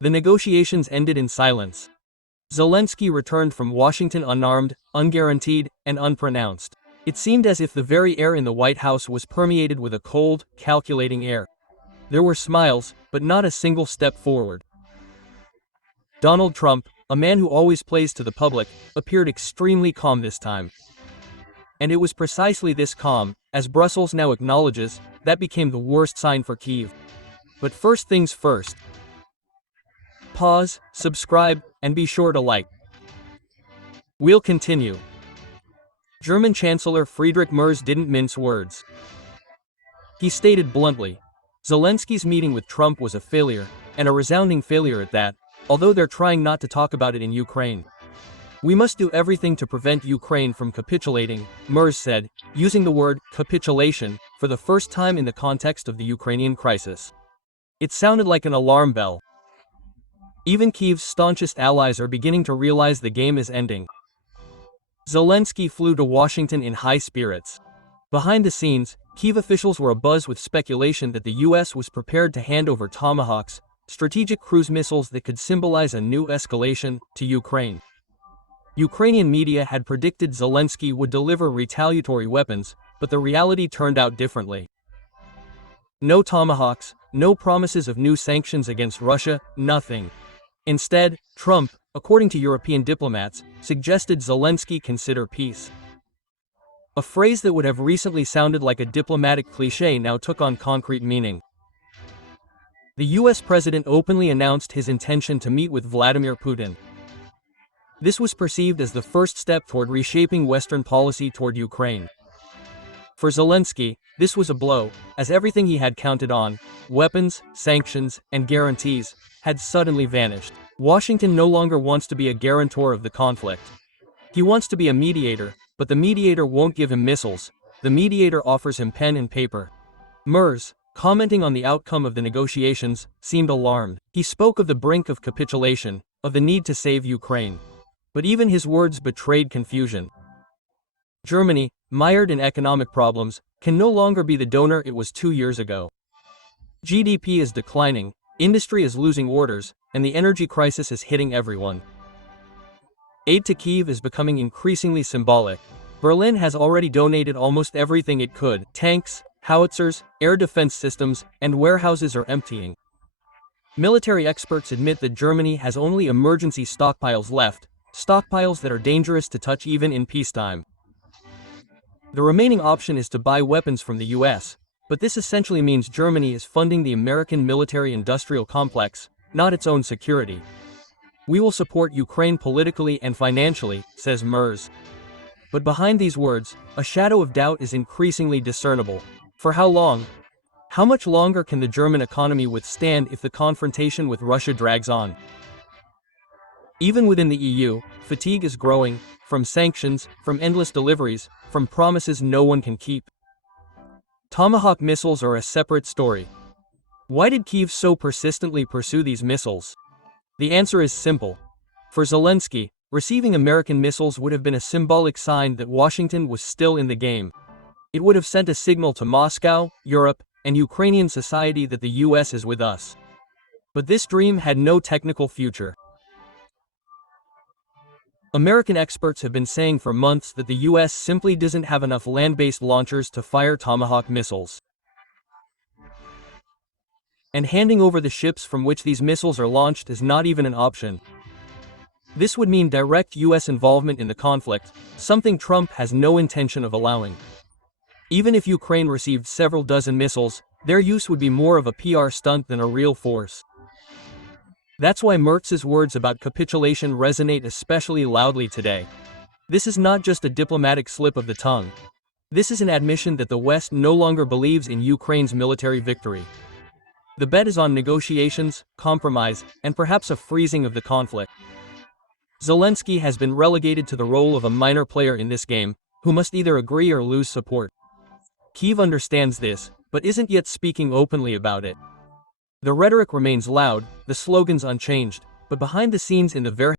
The negotiations ended in silence. Zelensky returned from Washington unarmed, unguaranteed, and unpronounced. It seemed as if the very air in the White House was permeated with a cold, calculating air. There were smiles, but not a single step forward. Donald Trump, a man who always plays to the public, appeared extremely calm this time. And it was precisely this calm, as Brussels now acknowledges, that became the worst sign for Kyiv. But first things first. Pause, subscribe, and be sure to like. We'll continue. German Chancellor Friedrich Merz didn't mince words. He stated bluntly, Zelensky's meeting with Trump was a failure, and a resounding failure at that, although they're trying not to talk about it in Ukraine. We must do everything to prevent Ukraine from capitulating, Merz said, using the word capitulation for the first time in the context of the Ukrainian crisis. It sounded like an alarm bell. Even Kyiv's staunchest allies are beginning to realize the game is ending. Zelensky flew to Washington in high spirits. Behind the scenes, Kyiv officials were abuzz with speculation that the US was prepared to hand over Tomahawks, strategic cruise missiles that could symbolize a new escalation, to Ukraine. Ukrainian media had predicted Zelensky would deliver retaliatory weapons, but the reality turned out differently. No Tomahawks, no promises of new sanctions against Russia, nothing. Instead, Trump, according to European diplomats, suggested Zelensky consider peace. A phrase that would have recently sounded like a diplomatic cliché now took on concrete meaning. The US president openly announced his intention to meet with Vladimir Putin. This was perceived as the first step toward reshaping Western policy toward Ukraine. For Zelensky, this was a blow, as everything he had counted on, weapons, sanctions, and guarantees, had suddenly vanished. Washington no longer wants to be a guarantor of the conflict. He wants to be a mediator, but the mediator won't give him missiles. The mediator offers him pen and paper. Merz, commenting on the outcome of the negotiations, seemed alarmed. He spoke of the brink of capitulation, of the need to save Ukraine. But even his words betrayed confusion. Germany, mired in economic problems, can no longer be the donor it was 2 years ago. GDP is declining, industry is losing orders, and the energy crisis is hitting everyone. Aid to Kyiv is becoming increasingly symbolic. Berlin has already donated almost everything it could. Tanks, howitzers, air defense systems, and warehouses are emptying. Military experts admit that Germany has only emergency stockpiles left, stockpiles that are dangerous to touch even in peacetime. The remaining option is to buy weapons from the US, but this essentially means Germany is funding the American military-industrial complex, not its own security. We will support Ukraine politically and financially, says Merz. But behind these words, a shadow of doubt is increasingly discernible. For how long? How much longer can the German economy withstand if the confrontation with Russia drags on? Even within the EU, fatigue is growing, from sanctions, from endless deliveries, from promises no one can keep. Tomahawk missiles are a separate story. Why did Kyiv so persistently pursue these missiles? The answer is simple. For Zelensky, receiving American missiles would have been a symbolic sign that Washington was still in the game. It would have sent a signal to Moscow, Europe, and Ukrainian society that the US is with us. But this dream had no technical future. American experts have been saying for months that the US simply doesn't have enough land-based launchers to fire Tomahawk missiles. And handing over the ships from which these missiles are launched is not even an option. This would mean direct US involvement in the conflict, something Trump has no intention of allowing. Even if Ukraine received several dozen missiles, their use would be more of a PR stunt than a real force. That's why Merz's words about capitulation resonate especially loudly today. This is not just a diplomatic slip of the tongue. This is an admission that the West no longer believes in Ukraine's military victory. The bet is on negotiations, compromise, and perhaps a freezing of the conflict. Zelensky has been relegated to the role of a minor player in this game, who must either agree or lose support. Kyiv understands this, but isn't yet speaking openly about it. The rhetoric remains loud, the slogans unchanged, but behind the scenes in the very